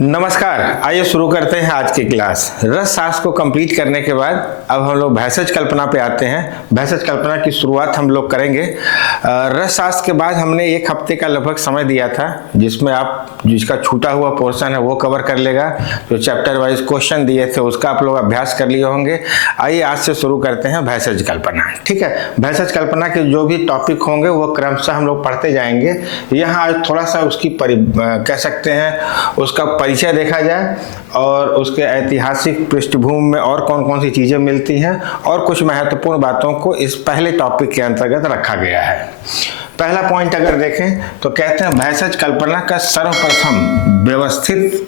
नमस्कार। आइए शुरू करते हैं आज की क्लास। रस शास्त्र को कंप्लीट करने के बाद अब हम लोग भैषज कल्पना पे आते हैं। भैषज कल्पना की शुरुआत हम लोग करेंगे। रस शास्त्र के बाद हमने एक हफ्ते का लगभग समय दिया था, जिसमें आप जिसका छूटा हुआ पोर्शन है वो कवर कर लेगा। जो चैप्टर वाइज क्वेश्चन दिए थे उसका आप लोग अभ्यास कर लिए होंगे। आइए आज से शुरू करते हैं भैषज कल्पना। ठीक है, भैषज कल्पना के जो भी टॉपिक होंगे वो क्रमशः हम लोग पढ़ते जाएंगे। यहाँ आज थोड़ा सा उसकी कह सकते हैं उसका परिचय देखा जाए और उसके ऐतिहासिक पृष्ठभूमि में और कौन कौन सी चीजें मिलती हैं और कुछ महत्वपूर्ण बातों को इस पहले टॉपिक के अंतर्गत रखा गया है। पहला पॉइंट अगर देखें तो कहते हैं भैषज कल्पना का सर्वप्रथम व्यवस्थित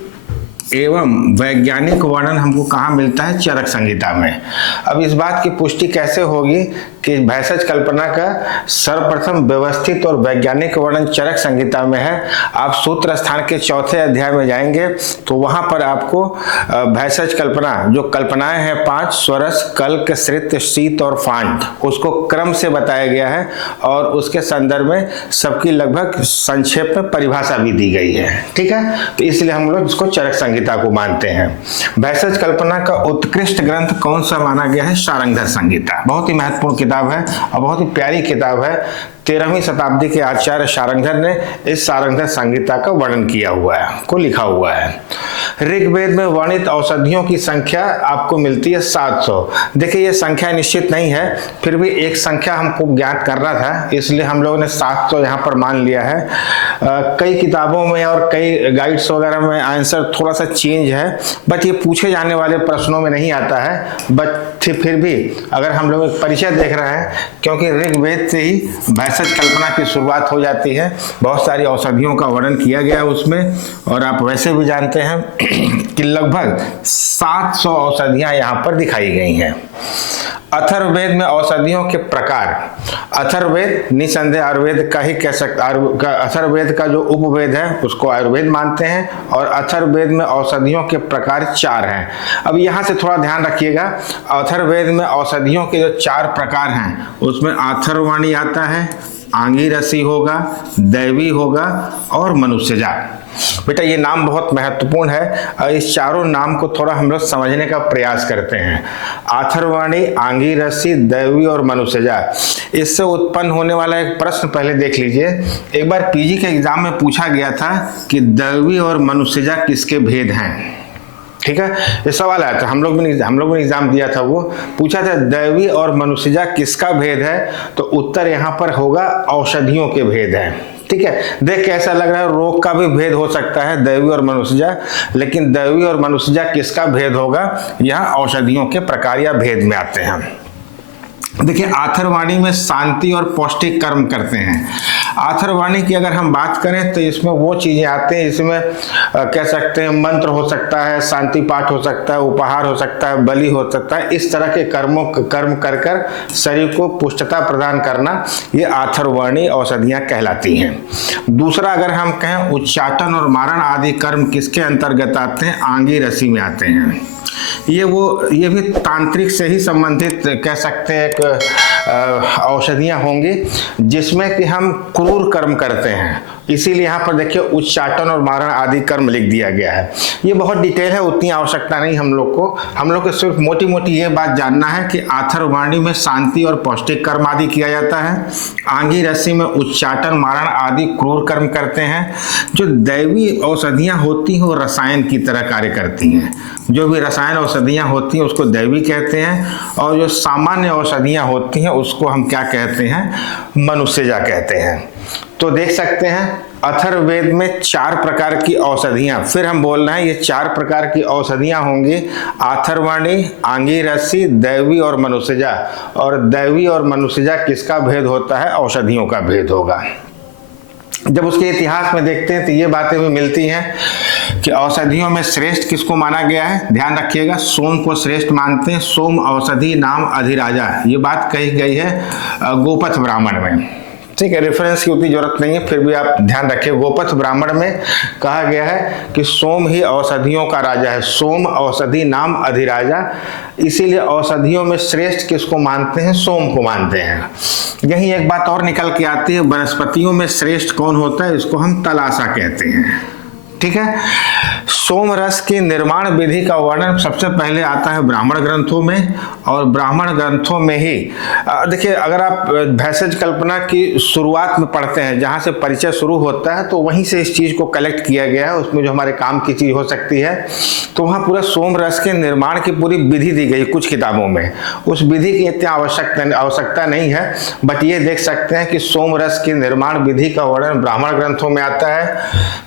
एवं वैज्ञानिक वर्णन हमको कहाँ मिलता है? चरक संहिता में। अब इस बात की पुष्टि कैसे होगी कि भैषज कल्पना का सर्वप्रथम व्यवस्थित और वैज्ञानिक वर्णन चरक संहिता में है? आप सूत्र स्थान के चौथे अध्याय में जाएंगे तो वहां पर आपको भैषज कल्पना जो कल्पनाएं हैं 5 स्वरस, कल्क, श्रित, शीत और फांट, उसको क्रम से बताया गया है और उसके संदर्भ में सबकी लगभग संक्षेप में परिभाषा भी दी गई है। ठीक है, तो इसलिए हम लोग इसको चरक संहिता को मानते हैं। भैषज कल्पना का उत्कृष्ट ग्रंथ कौन सा माना गया है? शार्ंगधर संहिता। बहुत ही महत्वपूर्ण किताब है और बहुत ही प्यारी किताब है। 13वीं शताब्दी के आचार्य शार्ंगधर ने इस शार्ंगधर संहिता का वर्णन किया हुआ है, को लिखा हुआ है। ऋग्वेद में वर्णित औषधियों की संख्या आपको मिलती है 700। देखिए ये संख्या निश्चित नहीं है, फिर भी एक संख्या हमको ज्ञात करना था, इसलिए हम लोगों ने 700 यहाँ पर मान लिया है। कई किताबों में और कई गाइड्स वगैरह में आंसर थोड़ा सा चेंज है, बट ये पूछे जाने वाले प्रश्नों में नहीं आता है। बट फिर भी अगर हम लोग एक परिचय देख रहे हैं, क्योंकि ऋग्वेद से ही भैषज कल्पना की शुरुआत हो जाती है। बहुत सारी औषधियों का वर्णन किया गया उसमें, और आप वैसे भी जानते हैं कि लगभग 700 औषधियां यहाँ पर दिखाई गई हैं। अथर्ववेद में औषधियों के प्रकार। अथर्ववेद निसंदेह आयुर्वेद का ही कह सकते, अथर्ववेद का जो उपवेद है उसको आयुर्वेद मानते हैं, और अथर्ववेद में औषधियों के प्रकार 4 हैं। अब यहाँ से थोड़ा ध्यान रखिएगा, अथर्ववेद में औषधियों के जो 4 प्रकार हैं उसमें अथर्ववाणी आता है, आंगिरसी होगा, दैवी होगा और मनुष्यजा। बेटा ये नाम बहुत महत्वपूर्ण है और इस चारों नाम को थोड़ा हम लोग समझने का प्रयास करते हैं। अथर्ववाणी, आंगिरसी, दैवी और मनुष्यजा। इससे उत्पन्न होने वाला एक प्रश्न पहले देख लीजिए। एक बार पीजी के एग्जाम में पूछा गया था कि दैवी और मनुष्यजा किसके भेद हैं। ठीक है, ये सवाल आया था, हम लोग ने एग्जाम दिया था, वो पूछा था दैवी और मनुष्यजा किसका भेद है, तो उत्तर यहाँ पर होगा औषधियों के भेद है। ठीक है, देख के ऐसा लग रहा है रोग का भी भेद हो सकता है दैवी और मनुष्यजा, लेकिन दैवी और मनुष्यजा किसका भेद होगा? यहाँ औषधियों के प्रकार या भेद में आते हैं। देखिए अथर्ववाणी में शांति और पौष्टिक कर्म करते हैं। अथर्ववाणी की अगर हम बात करें तो इसमें वो चीजें आते हैं, इसमें कह सकते हैं मंत्र हो सकता है, शांति पाठ हो सकता है, उपहार हो सकता है, बलि हो सकता है। इस तरह के कर्म कर कर शरीर को पुष्टता प्रदान करना, ये अथर्ववाणी औषधियां कहलाती हैं। दूसरा अगर हम कहें उच्चाटन और मारण आदि कर्म किसके अंतर्गत आते हैं? आंगिरसी में आते हैं। ये भी तांत्रिक से ही संबंधित कह सकते हैं एक औषधियां होंगी जिसमें कि हम क्रूर कर्म करते हैं, इसीलिए यहाँ पर देखिए उच्चाटन और मारण आदि कर्म लिख दिया गया है। ये बहुत डिटेल है, उतनी आवश्यकता नहीं हम लोग को सिर्फ मोटी मोटी ये बात जानना है कि अथर्ववाणी में शांति और पौष्टिक कर्म आदि किया जाता है। आंगिरसी में उच्चाटन, मारण आदि क्रूर कर्म करते हैं। जो दैवी औषधियाँ होती हैं वो रसायन की तरह कार्य करती हैं। जो भी रसायन औषधियाँ होती हैं उसको दैवी कहते हैं, और जो सामान्य औषधियाँ होती हैं उसको हम क्या कहते हैं? मनुष्यजा कहते हैं। तो देख सकते हैं अथर्ववेद में 4 प्रकार की औषधियां, फिर हम बोल रहे हैं ये 4 प्रकार की औषधियां होंगी। अथर्ववाणी, आंगिरसी, दैवी और मनुष्यजा। और दैवी और मनुष्यजा किसका भेद होता है? औषधियों का भेद होगा। जब उसके इतिहास में देखते हैं तो ये बातें भी मिलती हैं कि औषधियों में श्रेष्ठ किसको माना गया है? ध्यान रखिएगा, सोम को श्रेष्ठ मानते हैं। सोम औषधि नाम अधिराजा, ये बात कही गई है गोपथ ब्राह्मण में। ठीक है, रेफरेंस की उतनी जरूरत नहीं है, फिर भी आप ध्यान रखिए। गोपथ ब्राह्मण में कहा गया है कि सोम ही औषधियों का राजा है। सोम औषधि नाम अधिराजा, इसीलिए औषधियों में श्रेष्ठ किसको मानते हैं? सोम को मानते हैं। यही एक बात और निकल के आती है, वनस्पतियों में श्रेष्ठ कौन होता है? इसको हम तलाशा कहते हैं। ठीक है। सोम रस की निर्माण विधि का वर्णन सबसे पहले आता है ब्राह्मण ग्रंथों में, और ब्राह्मण ग्रंथों में ही देखिए, अगर आप भेषज कल्पना की शुरुआत में पढ़ते हैं, जहां से परिचय शुरू होता है, तो वहीं से इस चीज को कलेक्ट किया गया है, उसमें जो हमारे काम की चीज हो सकती है। तो वहां पूरा सोम रस के निर्माण की पूरी विधि दी गई कुछ किताबों में। उस विधि की इतनी आवश्यकता नहीं है, बट ये देख सकते हैं कि सोम रस की निर्माण विधि का वर्णन ब्राह्मण ग्रंथों में आता है।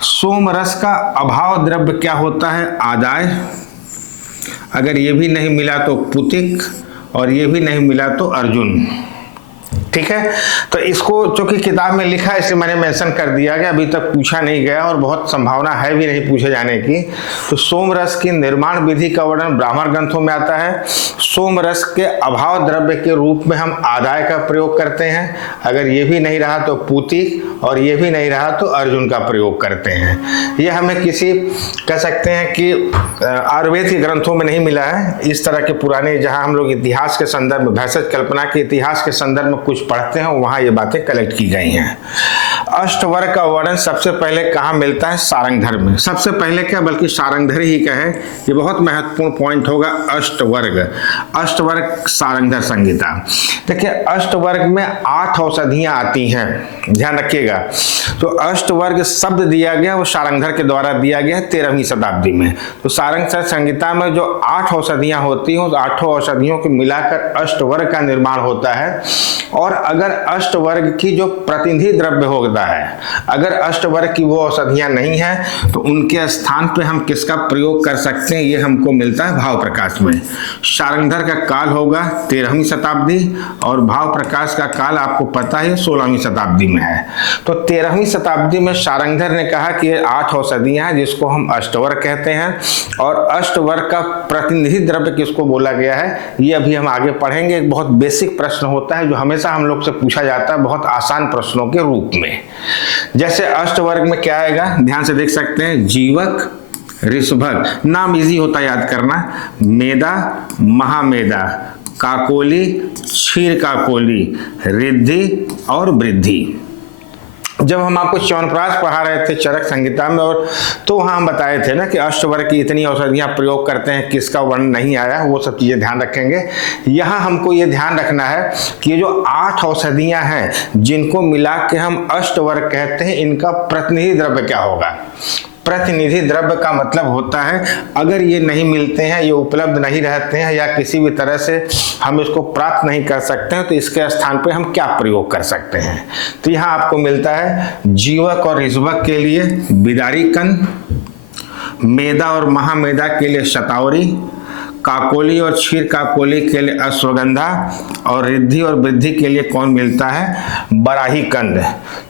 सोम रस का अभाव द्रव्य क्या होता है? आदाय। अगर ये भी नहीं मिला तो पुतिक, और ये भी नहीं मिला तो अर्जुन। ठीक है, तो इसको चूंकि किताब में लिखा है इसलिए मैंने मेंशन कर दिया कि अभी तक पूछा नहीं गया और बहुत संभावना है भी नहीं पूछे जाने की। तो सोम रस की निर्माण विधि का वर्णन ब्राह्मण ग्रंथों में आता है। सोम रस के अभाव द्रव्य के रूप में हम आदाय का प्रयोग करते हैं। अगर ये भी नहीं रहा तो पूतिक, और ये भी नहीं रहा तो अर्जुन का प्रयोग करते हैं। ये हमें किसी कह सकते हैं कि आयुर्वेद के ग्रंथों में नहीं मिला है। इस तरह के पुराने, जहां हम लोग इतिहास के संदर्भ में, भेषज कल्पना के इतिहास के संदर्भ में कुछ पढ़ते हैं, वहां ये बातें कलेक्ट की गई हैं। अष्टवर्ग का वर्णन सबसे पहले कहाँ मिलता है? सारंगधर में। सबसे पहले क्या, बल्कि सारंगधर ही कहे, ये बहुत महत्वपूर्ण पॉइंट होगा। अष्टवर्ग, अष्टवर्ग सारंगधर संहिता। देखिए, अष्टवर्ग में 8 औषधियां आती हैं, ध्यान रखिएगा। तो अष्टवर्ग शब्द दिया गया वो सारंगधर के द्वारा दिया गया है 13वीं शताब्दी में। तो सारंगधर संहिता में जो 8 औषधियां होती हैं, उस 8 औषधियों को मिलाकर अष्टवर्ग का निर्माण होता है। और अगर अष्टवर्ग की जो प्रतिनिधि द्रव्य होता है, अगर अष्टवर्ग की वो औषधियां नहीं है, तो उनके स्थान पे हम किसका प्रयोग कर सकते हैं? ये हमको मिलता है भाव प्रकाश में। सारंगधर का काल होगा 13वीं शताब्दी, और भाव प्रकाश का काल आपको पता है 16वीं शताब्दी में है। तो 13वीं शताब्दी में सारंगधर ने कहा कि ये 8 औषधियां हैं जिसको हम अष्टवर्ग कहते हैं। और अष्टवर्ग का प्रतिनिधि द्रव्य किसको बोला गया है, ये अभी हम आगे पढ़ेंगे। एक बहुत बेसिक प्रश्न होता है जो हमेशा हम लोग से पूछा जाता है बहुत आसान प्रश्नों के रूप में। जैसे अष्टवर्ग में क्या आएगा, ध्यान से देख सकते हैं। जीवक, ऋषभक, नाम इजी होता है याद करना। मेदा, महामेदा, काकोली, क्षीर काकोली, रिद्धि और वृद्धि। जब हम आपको च्यवनप्राश पढ़ा रहे थे चरक संहिता में, और तो वहां हम बताए थे ना कि अष्टवर्ग की इतनी औषधियां प्रयोग करते हैं, किसका वर्णन नहीं आया, वो सब चीजें ध्यान रखेंगे। यहाँ हमको ये ध्यान रखना है कि ये जो 8 औषधियां हैं जिनको मिला के हम अष्टवर्ग कहते हैं, इनका प्रतिनिधि द्रव्य क्या होगा? प्रतिनिधि द्रव्य का मतलब होता है अगर ये नहीं मिलते हैं, ये उपलब्ध नहीं रहते हैं, या किसी भी तरह से हम इसको प्राप्त नहीं कर सकते हैं, तो इसके स्थान पे हम क्या प्रयोग कर सकते हैं? तो यहाँ आपको मिलता है जीवक और ऋषभक के लिए बिदारी कंद, मेदा और महामेदा के लिए शतावरी, काकोली और क्षीर काकोली के लिए अश्वगंधा, और रिद्धि और वृद्धि के लिए कौन मिलता है? बराही कंद।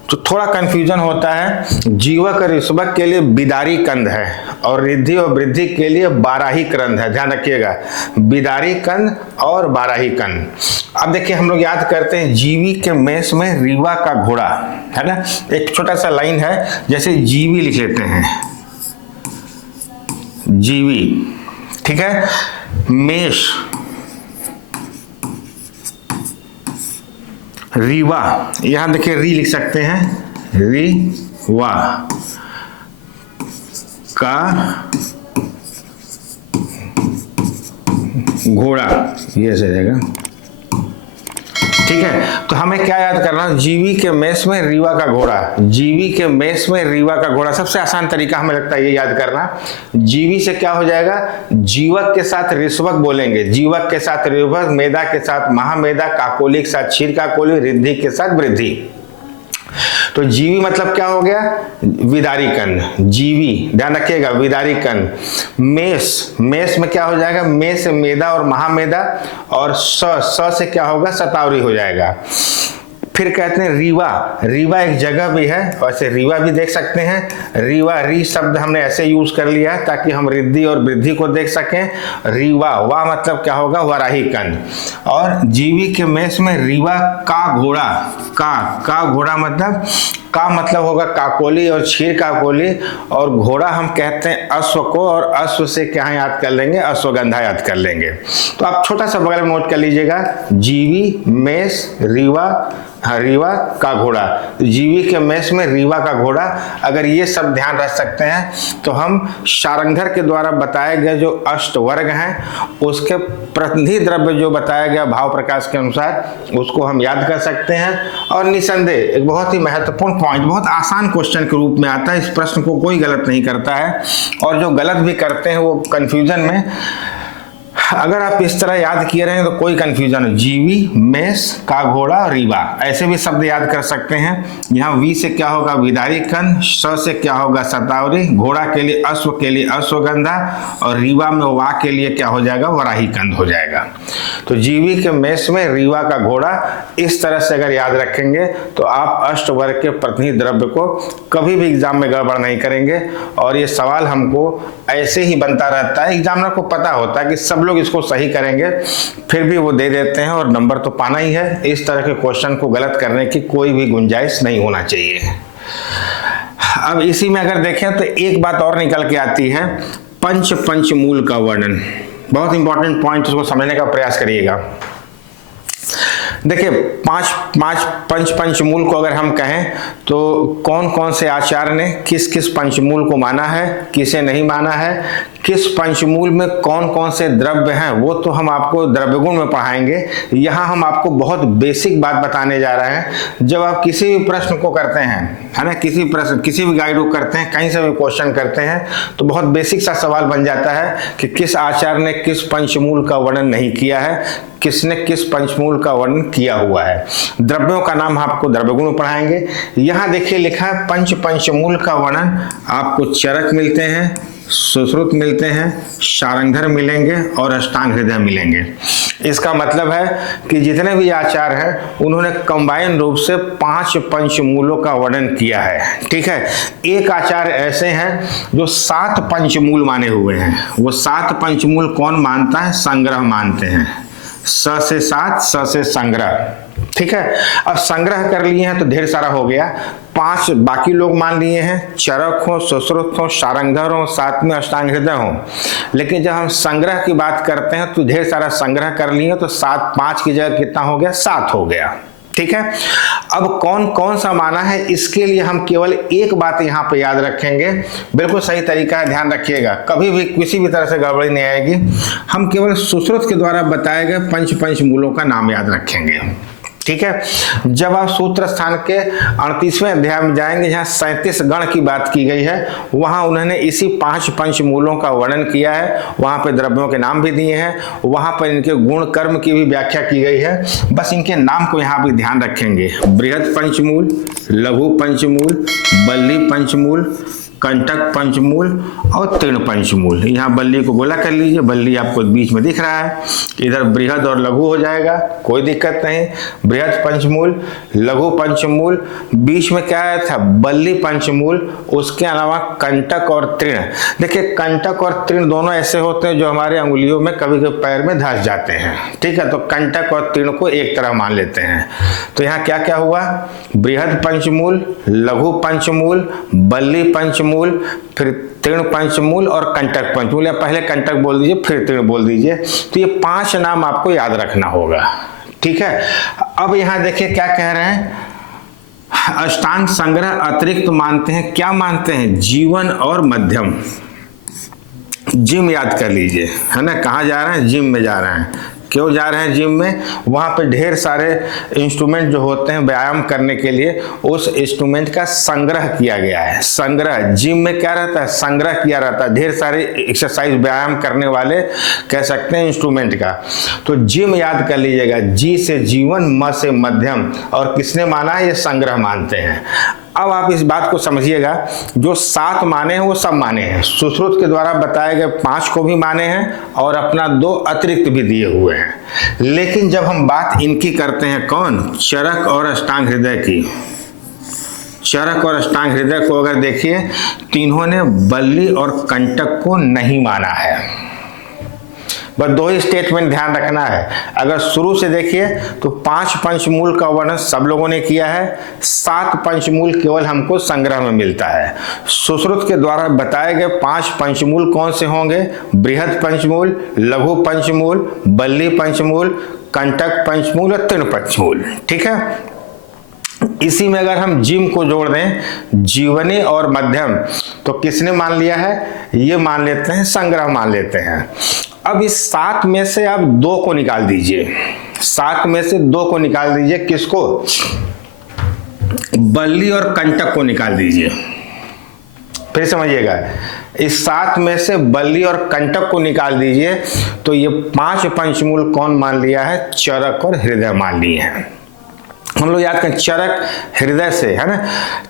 तो थोड़ा कंफ्यूजन होता है, जीवक और ऋषभक के लिए बिदारी कंद है, और रिद्धि और वृद्धि के लिए बाराही कंद है। ध्यान रखिएगा, बिदारी कंद और बाराही कंद। अब देखिए, हम लोग याद करते हैं जीवी के मेष में रीवा का घोड़ा, है ना। एक छोटा सा लाइन है, जैसे जीवी लिख लेते हैं, जीवी, ठीक है। मेष, रीवा, यहां देखिए री लिख सकते हैं, रीवा का घोड़ा, ये सही रहेगा, ठीक है। तो हमें क्या याद करना? जीवी के मेष में रीवा का घोड़ा, जीवी के मेष में रीवा का घोड़ा। सबसे आसान तरीका हमें लगता है ये याद करना। जीवी से क्या हो जाएगा? जीवक के साथ ऋषभक बोलेंगे, जीवक के साथ ऋषभक, मेदा के साथ महामेदा, काकोली के साथ क्षीर काकोली, रिद्धि के साथ वृद्धि। तो जीवी मतलब क्या हो गया? विदारी कंद, जीवी, ध्यान रखिएगा, विदारी कंद। मेष, मेष में क्या हो जाएगा? मेष से मेदा और महामेदा, और स से क्या होगा? शतावरी हो जाएगा। फिर कहते हैं रीवा, रीवा एक जगह भी है, वैसे रीवा भी देख सकते हैं। रीवा, री शब्द हमने ऐसे यूज कर लिया है ताकि हम रिद्धि और वृद्धि को देख सकें। रीवा, वा मतलब क्या होगा? वराही कंद। और जीवी के मेष में रीवा का घोड़ा, का घोड़ा मतलब, का मतलब होगा काकोली और क्षीर काकोली, और घोड़ा हम कहते हैं अश्व को, और अश्व से क्या याद कर लेंगे? अश्वगंधा याद कर लेंगे। तो आप छोटा सा बगल में नोट कर लीजिएगा, जीवी, मेष, रीवा, हाँ, रीवा का घोड़ा, जीवी के मेष में रीवा का घोड़ा, अगर ये सब ध्यान रख सकते हैं तो हम शारंगर के द्वारा बताए गए जो अष्टवर्ग हैं उसके प्रतिनिधि द्रव्य जो बताया गया भाव प्रकाश के अनुसार उसको हम याद कर सकते हैं। और निसंदेह एक बहुत ही महत्वपूर्ण पॉइंट, बहुत आसान क्वेश्चन के रूप में आता है, इस प्रश्न को कोई गलत नहीं करता है, और जो गलत भी करते हैं वो कंफ्यूजन में, अगर आप इस तरह याद किए रहे तो कोई कंफ्यूजन हो, जीवी, मेष, का घोड़ा, रीवा, ऐसे भी शब्द याद कर सकते हैं। यहाँ वी से क्या होगा विदारी कंद, स से क्या होगा शतावरी, घोड़ा के लिए अश्व के लिए अश्वगंधा, और रीवा में वा के लिए क्या हो जाएगा वराही कंद हो जाएगा। तो जीवी के मेष में रीवा का घोड़ा, इस तरह से अगर याद रखेंगे तो आप अष्टवर्ग के प्रतिनिधि द्रव्य को कभी भी एग्जाम में गड़बड़ नहीं करेंगे। और ये सवाल हमको ऐसे ही बनता रहता है, एग्जामिनर को पता होता है कि सब लोग इसको सही करेंगे, फिर भी वो दे देते हैं और नंबर तो पाना ही है। इस तरह के क्वेश्चन को गलत करने की कोई भी गुंजाइश नहीं होना चाहिए। अब इसी में अगर देखें तो एक बात और निकल के आती है, पंचमूल का वर्णन, बहुत इंपॉर्टेंट पॉइंट, उसको समझने का प्रयास करिएगा। देखिए पंचमूल को अगर हम कहें तो कौन कौन से आचार्य ने किस किस पंचमूल को माना है, किसे नहीं माना है, किस पंचमूल में कौन कौन से द्रव्य हैं, वो तो हम आपको द्रव्य गुण में पढ़ाएंगे। यहाँ हम आपको बहुत बेसिक बात बताने जा रहे हैं। जब आप किसी भी प्रश्न को करते हैं, है ना, किसी भी गाइड को करते हैं, कहीं से भी क्वेश्चन करते हैं, तो बहुत बेसिक सा सवाल बन जाता है कि किस आचार्य ने किस पंचमूल का वर्णन नहीं किया है, किसने किस पंचमूल का वर्णन किया हुआ है। द्रव्यों का नाम आपको द्रव्य गुण पढ़ाएंगे। यहाँ देखिए लिखा है पंचमूल का वर्णन, आपको चरक मिलते हैं, सुश्रुत मिलते हैं, शारंगर मिलेंगे और अष्टांग हृदय मिलेंगे। इसका मतलब है कि जितने भी आचार्य हैं उन्होंने कंबाइन रूप से 5 पंचमूलों का वर्णन किया है। ठीक है, एक आचार्य ऐसे हैं जो 7 पंचमूल माने हुए हैं। वो 7 पंचमूल कौन मानता है? संग्रह मानते हैं, स से 7, स से संग्रह। ठीक है, अब संग्रह कर लिए हैं तो ढेर सारा हो गया। 5 बाकी लोग मान लिए हैं, चरक हो, सुश्रुत हो, शारंगर हो, साथ में अष्टांग हृदय हो। लेकिन जब हम संग्रह की बात करते हैं तो ढेर सारा संग्रह कर लिए, तो 7 5 की जगह कितना हो गया? 7 हो गया। ठीक है, अब कौन कौन सा माना है, इसके लिए हम केवल एक बात यहाँ पे याद रखेंगे, बिल्कुल सही तरीका है, ध्यान रखिएगा, कभी भी किसी भी तरह से गड़बड़ी नहीं आएगी। हम केवल सुश्रुत के द्वारा बताए गए पंचमूलों का नाम याद रखेंगे। ठीक है, जब आप सूत्र स्थान के 38वें अध्याय में जाएंगे, जहाँ 37 गण की बात की गई है, वहां उन्होंने इसी 5 पंचमूलों का वर्णन किया है। वहां पे द्रव्यों के नाम भी दिए हैं, वहां पर इनके गुण कर्म की भी व्याख्या की गई है। बस इनके नाम को यहाँ भी ध्यान रखेंगे, बृहद पंचमूल, लघु पंचमूल, बल्ली पंचमूल, कंटक पंचमूल और तीर्ण पंचमूल। यहाँ बल्ली को गोला कर लीजिए, बल्ली आपको बीच में दिख रहा है, इधर बृहद और लघु हो जाएगा, कोई दिक्कत नहीं। बृहद पंचमूल, लघु पंचमूल, बीच में क्या आया था? बल्ली पंचमूल, उसके अलावा कंटक और तीर्ण। देखिए कंटक और तीर्ण दोनों ऐसे होते हैं जो हमारे अंगुलियों में कभी कभी पैर में धंस जाते हैं। ठीक है, तो कंटक और तीर्ण को एक तरह मान लेते हैं। तो यहाँ क्या क्या हुआ? बृहद पंचमूल, लघु पंचमूल, बल्ली पंचमूल, फिर तीर्ण पंचमूल और कंटक पंचमूल, या पहले कंटक बोल दीजिए फिर तीर्ण बोल दीजिए। तो ये 5 नाम आपको याद रखना होगा। ठीक है, अब यहां देखिए क्या कह रहे हैं, अष्टांग संग्रह अतिरिक्त मानते हैं। क्या मानते हैं? जीवन और मध्यम। जिम याद कर लीजिए, है ना, कहाँ जा रहे हैं? जिम में जा रहे हैं। क्यों जा रहे हैं जिम में? वहाँ पे ढेर सारे इंस्ट्रूमेंट जो होते हैं व्यायाम करने के लिए, उस इंस्ट्रूमेंट का संग्रह किया गया है। संग्रह, जिम में क्या रहता है? संग्रह किया रहता है, ढेर सारे एक्सरसाइज व्यायाम करने वाले कह सकते हैं इंस्ट्रूमेंट का। तो जिम याद कर लीजिएगा, जी से जीवन, म से मध्यम, और किसने माना है? ये संग्रह मानते हैं। अब आप इस बात को समझिएगा, जो 7 माने हैं वो सब माने हैं, सुश्रुत के द्वारा बताए गए 5 को भी माने हैं और अपना 2 अतिरिक्त भी दिए हुए हैं। लेकिन जब हम बात इनकी करते हैं, कौन? चरक और अष्टांग हृदय की। चरक और अष्टांग हृदय को अगर देखिए तो इन्होंने बल्ली और कंटक को नहीं माना है। बस 2 ही स्टेटमेंट ध्यान रखना है। अगर शुरू से देखिए तो 5 पंचमूल का वर्णन सब लोगों ने किया है, 7 पंचमूल केवल हमको संग्रह में मिलता है। सुश्रुत के द्वारा बताए गए 5 पंचमूल कौन से होंगे? बृहद पंचमूल, लघु पंचमूल, बल्ली पंचमूल, कंटक पंचमूल और तीर्ण पंचमूल। ठीक है, इसी में अगर हम जीव को जोड़ दें, जीवनी और मध्यम, तो किसने मान लिया है, ये मान लेते हैं संग्रह मान लेते हैं। अब इस 7 में से आप 2 को निकाल दीजिए, 7 में से 2 को निकाल दीजिए, किसको, बल्ली और कंटक को निकाल दीजिए। फिर समझिएगा, इस 7 में से बल्ली और कंटक को निकाल दीजिए, तो ये 5 पंचमूल कौन मान लिया है, चरक और हृदय मान लिए हैं। हम लोग याद करें, चरक हृदय से, है ना,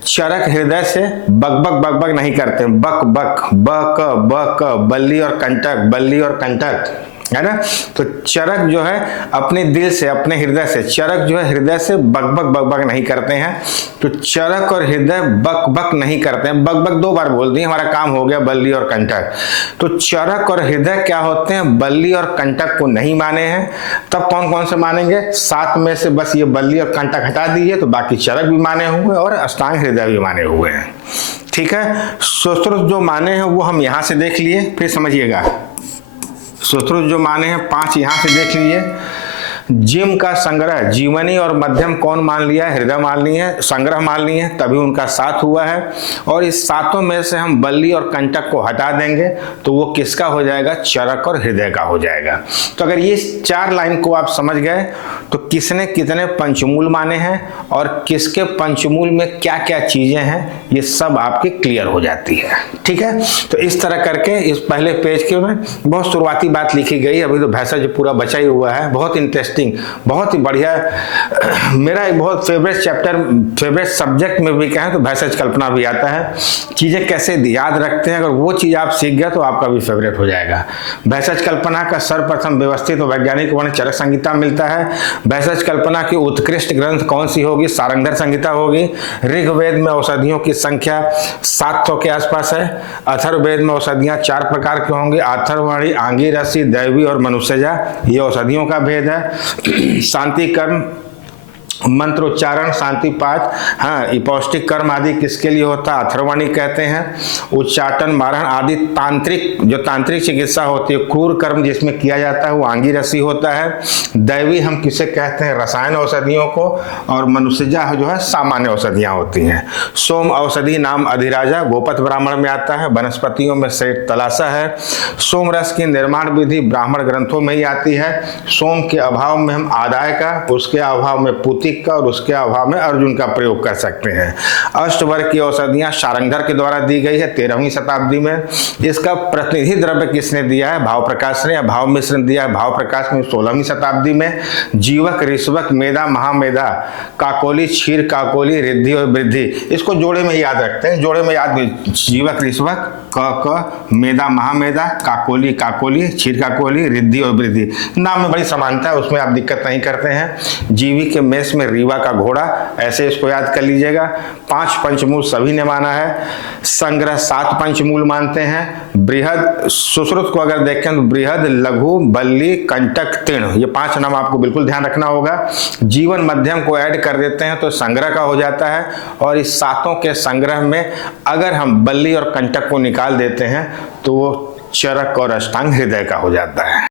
चरक हृदय से बक बक बक बक नहीं करते, बक बक बक बक, बल्ली और कंटक, बल्ली और कंटक, है ना। तो चरक जो है अपने दिल से, अपने हृदय से, चरक जो है हृदय से बक बक बक बक नहीं करते हैं। तो चरक और हृदय बक बक नहीं करते हैं, बक बक 2 बार बोल दिए, हमारा काम हो गया बल्ली और कंटक। तो चरक और हृदय क्या होते हैं, बल्ली और कंटक को नहीं माने हैं। तब कौन कौन से मानेंगे, 7 में से बस ये बल्ली और कंटक हटा दीजिए, तो बाकी चरक भी माने हुए और अष्टांग हृदय भी माने हुए हैं। ठीक है, सुश्रुत जो माने हैं वो हम यहां से देख लिए, फिर समझिएगा, सुश्रुत जो माने हैं 5 यहां से देख लीजिए। जिम का संग्रह, जीवनी और मध्यम कौन मान लिया है, हृदय मान लिए हैं, संग्रह मान लिए हैं, तभी उनका 7 हुआ है। और इस 7 में से हम बल्ली और कंटक को हटा देंगे, तो वो किसका हो जाएगा, चरक और हृदय का हो जाएगा। तो अगर ये 4 लाइन को आप समझ गए, तो किसने कितने पंचमूल माने हैं और किसके पंचमूल में क्या क्या चीजें हैं, ये सब आपकी क्लियर हो जाती है। ठीक है, तो इस तरह करके इस पहले पेज के में बहुत शुरुआती बात लिखी गई। अभी तो भैंसा पूरा बचा ही हुआ है, बहुत इंटरेस्टिंग, बहुत ही बढ़िया। मेरा एक बहुत फेवरेट चैप्टर, फेवरेट सब्जेक्ट में भी कहें तो भैंसज कल्पना भी आता है। चीजें कैसे याद रखते हैं, अगर वो चीज आप सीख गए तो आपका भी फेवरेट हो जाएगा। भैंसज कल्पना का सर्वप्रथम व्यवस्थित और वैज्ञानिक वर्ण चरक संहिता मिलता है। भैंसज कल्पना की उत्कृष्ट ग्रंथ कौन सी होगी, सारंगधर संहिता होगी। ऋग्वेद में औषधियों की संख्या 700 के आसपास है। अथर्ववेद में औषधियां 4 प्रकार की होंगी, अथर्वणी, आंगिरसी, दैवी और मनुष्यजा, ये औषधियों का भेद है। शांति कर्म, मंत्रोच्चारण, शांति पाठ, हाँ, ये पौष्टिक कर्म आदि किसके लिए होता है, अथर्वणी कहते हैं। उच्चाटन, मारण आदि तांत्रिक, जो तांत्रिक चिकित्सा होती है, क्रूर कर्म जिसमें किया जाता है, वो आंगिरसी होता है। दैवी हम किसे कहते हैं, रसायन औषधियों को। और मनुष्यजा जो है सामान्य औषधियां होती हैं। सोम औषधि नाम अधिराजा, गोपथ ब्राह्मण में आता है। वनस्पतियों में श्रेष्ठ तलाशा है। सोम रस की निर्माण विधि ब्राह्मण ग्रंथों में ही आती है। सोम के अभाव में हम आदाय का, उसके अभाव में पूतिक का और उसके अभाव में अर्जुन का प्रयोग कर सकते हैं। अष्टवर्ग की औषधियां सारंगधर के द्वारा दी गई है 13वीं शताब्दी में। इसका प्रतिनिधि द्रव्य किसने दिया है, भाव प्रकाश ने, या भाव मिश्र ने दिया है भाव प्रकाश में 16वीं शताब्दी में। जीवक, ऋषवक, मेधा, महामेधा, काकोली, क्षीर काकोली, रिद्धि और वृद्धि, इसको जोड़े में याद रखते हैं। जोड़े में याद, जीवक ऋषवक, क, मेधा महामेधा, काकोली काकोली, क्षीर काकोली, रिद्धि और वृद्धि। नाम में बड़ी समानता है, उसमें आप दिक्कत नहीं करते हैं। जीवी के मेष में रीवा का घोड़ा, ऐसे इसको याद कर लीजिएगा। 5 पंचमूल सभी ने माना है। संग्रह 7 पंचमूल मानते हैं। बृहद, सुश्रुत को अगर देखें तो बृहद, लघु, बल्ली, कंटक, तीर्ण, ये 5 नाम आपको बिल्कुल ध्यान रखना होगा। जीवन मध्यम को ऐड कर देते हैं तो संग्रह का हो जाता है। और इस 7 के संग्रह में अगर हम बल्ली और कंटक को निकाल देते हैं तो वो चरक और अष्टांग हृदय का हो जाता है।